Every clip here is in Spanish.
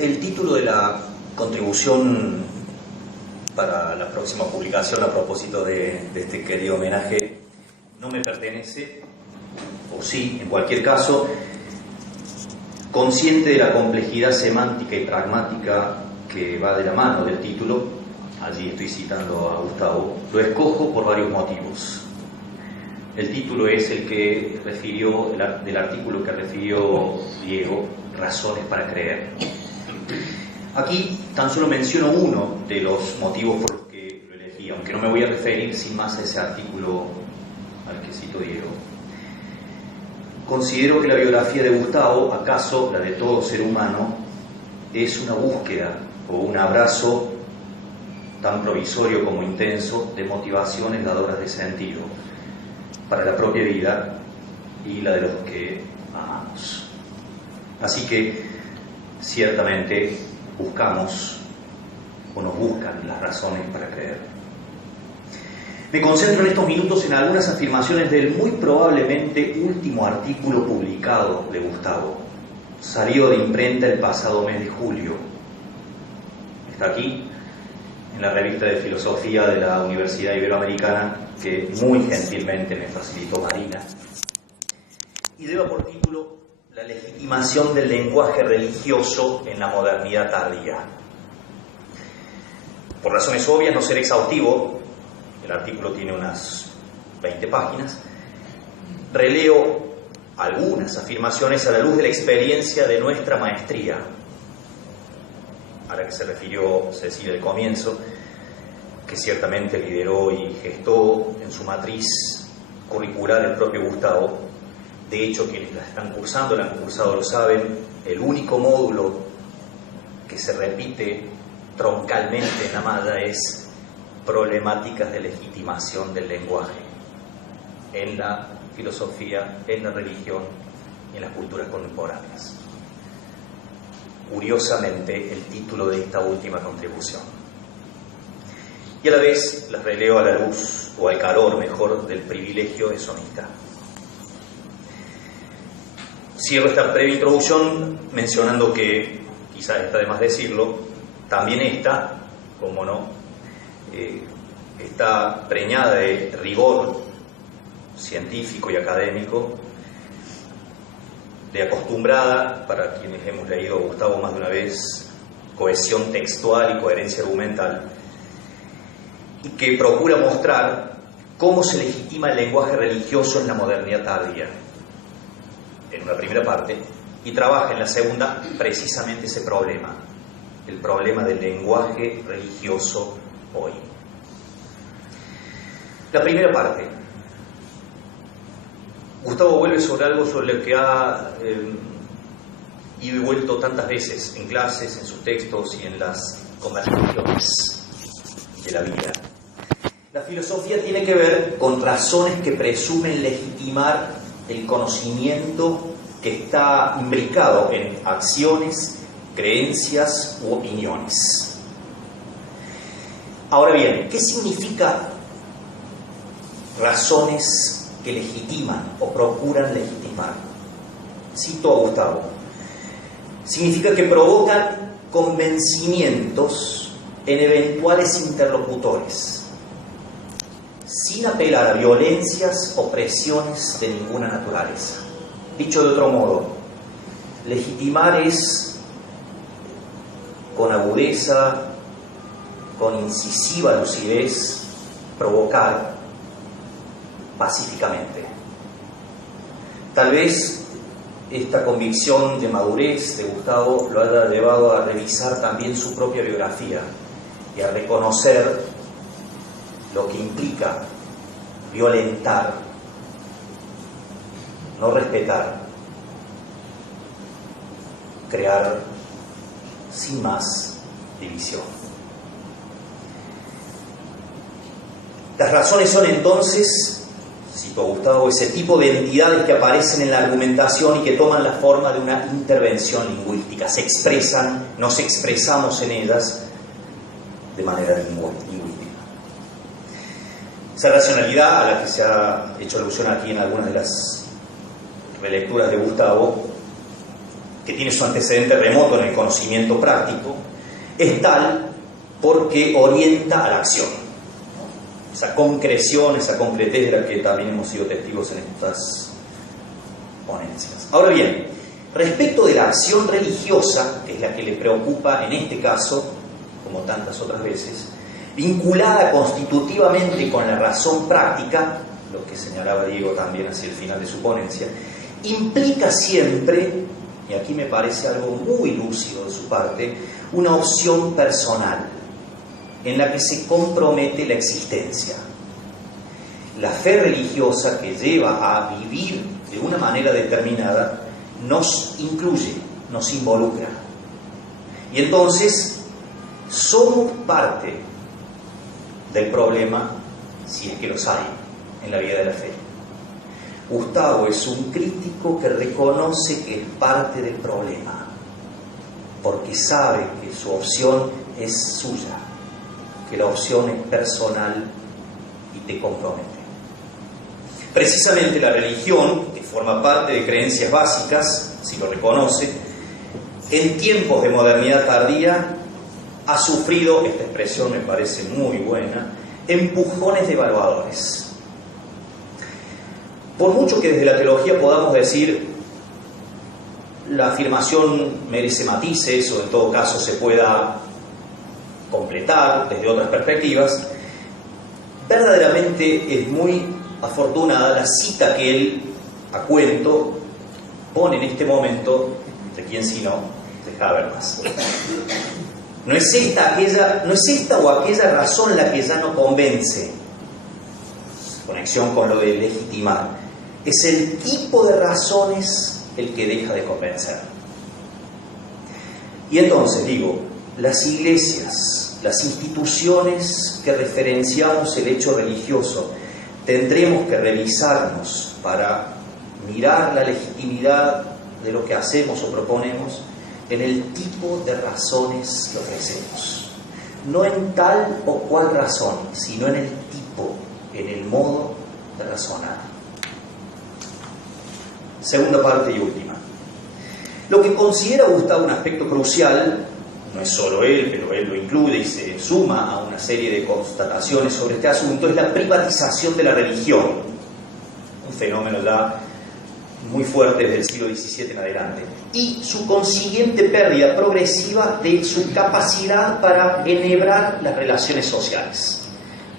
El título de la contribución para la próxima publicación, a propósito de este querido homenaje, no me pertenece, o sí, en cualquier caso, consciente de la complejidad semántica y pragmática que va de la mano del título, allí estoy citando a Gustavo, lo escojo por varios motivos. El título es el que refirió, del artículo que refirió Diego, Razones para creer. Aquí tan solo menciono uno de los motivos por los que lo elegí, aunque no me voy a referir sin más a ese artículo al que citó Diego. Considero que la biografía de Gustavo, acaso la de todo ser humano, es una búsqueda o un abrazo tan provisorio como intenso de motivaciones dadoras de sentido para la propia vida y la de los que amamos. Así que ciertamente buscamos o nos buscan las razones para creer. Me concentro en estos minutos en algunas afirmaciones del muy probablemente último artículo publicado de Gustavo. Salió de imprenta el pasado mes de julio. Está aquí, en la revista de filosofía de la Universidad Iberoamericana, que muy gentilmente me facilitó Marina. Y lleva por título La legitimación del lenguaje religioso en la modernidad tardía. Por razones obvias no seré exhaustivo. El artículo tiene unas 20 páginas. Releo algunas afirmaciones a la luz de la experiencia de nuestra maestría, a la que se refirió Cecilia al comienzo, que ciertamente lideró y gestó en su matriz curricular el propio Gustavo. De hecho, quienes la están cursando, la han cursado, lo saben, el único módulo que se repite troncalmente en la malla es problemáticas de legitimación del lenguaje en la filosofía, en la religión y en las culturas contemporáneas. Curiosamente, el título de esta última contribución. Y a la vez las releo a la luz, o al calor, mejor, del privilegio de sonista. Cierro esta breve introducción mencionando que, quizás está de más decirlo, también esta, como no, está preñada de rigor científico y académico, de acostumbrada, para quienes hemos leído a Gustavo más de una vez, cohesión textual y coherencia argumental, y que procura mostrar cómo se legitima el lenguaje religioso en la modernidad tardía, en una primera parte, y trabaja en la segunda precisamente ese problema, el problema del lenguaje religioso hoy. La primera parte. Gustavo vuelve sobre algo sobre lo que ha ido y vuelto tantas veces en clases, en sus textos y en las conversaciones de la vida. La filosofía tiene que ver con razones que presumen legitimar el conocimiento que está imbricado en acciones, creencias u opiniones. Ahora bien, ¿qué significa razones que legitiman o procuran legitimar? Cito a Gustavo. Significa que provocan convencimientos en eventuales interlocutores, sin apelar a violencias o presiones de ninguna naturaleza. Dicho de otro modo, legitimar es con agudeza, con incisiva lucidez, provocar pacíficamente. Tal vez esta convicción de madurez de Gustavo lo haya llevado a revisar también su propia biografía y a reconocer lo que implica violentar, no respetar, crear sin más división. Las razones son entonces, cito a Gustavo, ese tipo de entidades que aparecen en la argumentación y que toman la forma de una intervención lingüística. Se expresan, nos expresamos en ellas de manera lingüística. Esa racionalidad a la que se ha hecho alusión aquí en algunas de las relecturas de Gustavo que tiene su antecedente remoto en el conocimiento práctico, es tal porque orienta a la acción, ¿no? Esa concreción, esa concretez de la que también hemos sido testigos en estas ponencias. Ahora bien, respecto de la acción religiosa, que es la que le preocupa en este caso, como tantas otras veces, vinculada constitutivamente con la razón práctica, lo que señalaba Diego también hacia el final de su ponencia, implica siempre, y aquí me parece algo muy lúcido de su parte, una opción personal en la que se compromete la existencia. La fe religiosa que lleva a vivir de una manera determinada nos incluye, nos involucra. Y entonces somos parte del problema, si es que los hay, en la vida de la fe. Gustavo es un crítico que reconoce que es parte del problema, porque sabe que su opción es suya, que la opción es personal y te compromete. Precisamente la religión, que forma parte de creencias básicas, si lo reconoce, en tiempos de modernidad tardía ha sufrido, esta expresión me parece muy buena, empujones devaluadores. Por mucho que desde la teología podamos decir la afirmación merece matices o en todo caso se pueda completar desde otras perspectivas, verdaderamente es muy afortunada la cita que él, a cuento, pone en este momento, de quien si no, de Habermas. No es esta o aquella razón la que ya no convence, conexión con lo de legitimar, es el tipo de razones el que deja de convencer. Y entonces digo, las iglesias, las instituciones que referenciamos el hecho religioso, tendremos que revisarnos para mirar la legitimidad de lo que hacemos o proponemos en el tipo de razones que ofrecemos. No en tal o cual razón, sino en el tipo, en el modo de razonar. Segunda parte y última. Lo que considera Gustavo un aspecto crucial, no es solo él, pero él lo incluye y se suma a una serie de constataciones sobre este asunto, es la privatización de la religión. Un fenómeno ya muy fuerte desde el siglo XVII en adelante. Y su consiguiente pérdida progresiva de su capacidad para enhebrar las relaciones sociales,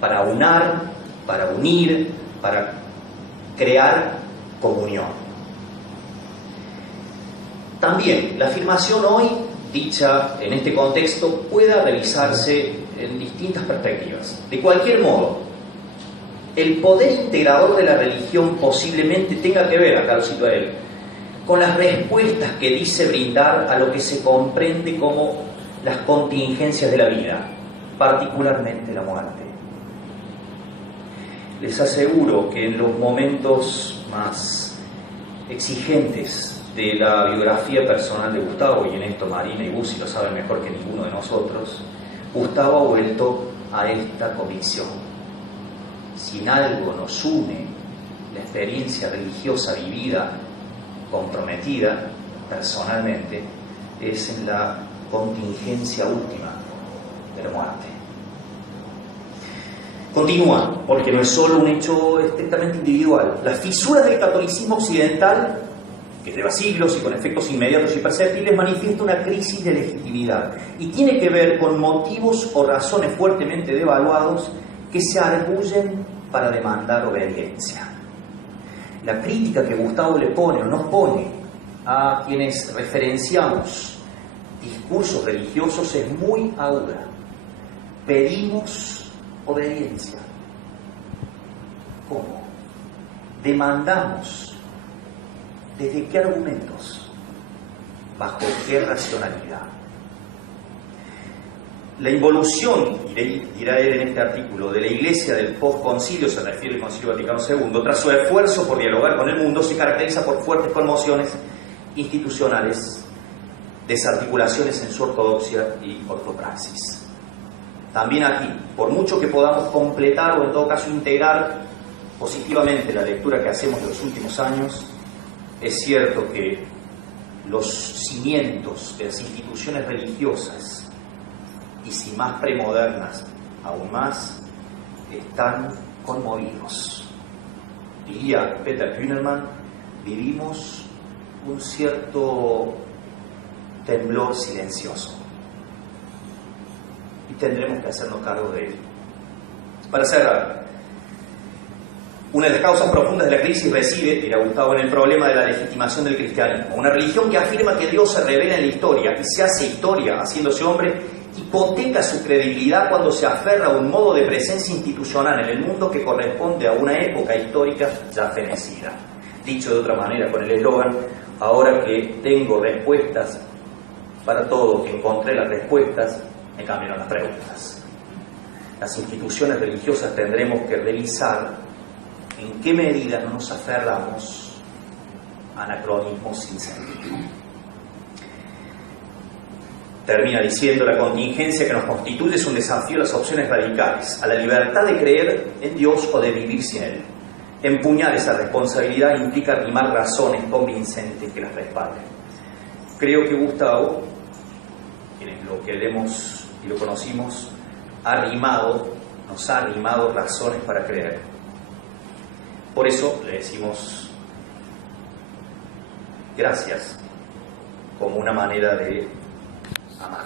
para unar, para unir, para crear comunión. También la afirmación hoy, dicha en este contexto, pueda revisarse en distintas perspectivas. De cualquier modo, el poder integrador de la religión posiblemente tenga que ver, acá lo cito a él, con las respuestas que dice brindar a lo que se comprende como las contingencias de la vida, particularmente la muerte. Les aseguro que en los momentos más exigentes de la biografía personal de Gustavo, y en esto Marina y Bussi lo saben mejor que ninguno de nosotros, Gustavo ha vuelto a esta convicción. Si en algo nos une la experiencia religiosa vivida, comprometida personalmente, es en la contingencia última de la muerte. Continúa, porque no es solo un hecho estrictamente individual. Las fisuras del catolicismo occidental, que lleva siglos y con efectos inmediatos y perceptibles, manifiesta una crisis de legitimidad y tiene que ver con motivos o razones fuertemente devaluados que se arguyen para demandar obediencia. La crítica que Gustavo le pone o nos pone a quienes referenciamos discursos religiosos es muy aguda. Pedimos obediencia. ¿Cómo? Demandamos. ¿Desde qué argumentos? ¿Bajo qué racionalidad? La involución, dirá él en este artículo, de la Iglesia del postconcilio, se refiere al Concilio Vaticano II, tras su esfuerzo por dialogar con el mundo, se caracteriza por fuertes conmociones institucionales, desarticulaciones en su ortodoxia y ortopraxis. También aquí, por mucho que podamos completar o en todo caso integrar positivamente la lectura que hacemos de los últimos años, es cierto que los cimientos de las instituciones religiosas, y si más premodernas, aún más, están conmovidos. Diría Peter Hünermann, vivimos un cierto temblor silencioso y tendremos que hacernos cargo de él. Para cerrar, una de las causas profundas de la crisis reside, dirá Gustavo, en el problema de la legitimación del cristianismo. Una religión que afirma que Dios se revela en la historia y se hace historia haciéndose hombre, hipoteca su credibilidad cuando se aferra a un modo de presencia institucional en el mundo que corresponde a una época histórica ya fenecida. Dicho de otra manera, con el eslogan, ahora que tengo respuestas para todo, que encontré las respuestas, me cambiaron las preguntas. Las instituciones religiosas tendremos que revisar en qué medida no nos aferramos a anacronismos sin sentido. Termina diciendo, la contingencia que nos constituye es un desafío a las opciones radicales, a la libertad de creer en Dios o de vivir sin Él. Empuñar esa responsabilidad implica rimar razones convincentes que las respalden. Creo que Gustavo, quienes lo queremos y lo conocimos, nos ha rimado razones para creer. Por eso le decimos gracias como una manera de amar.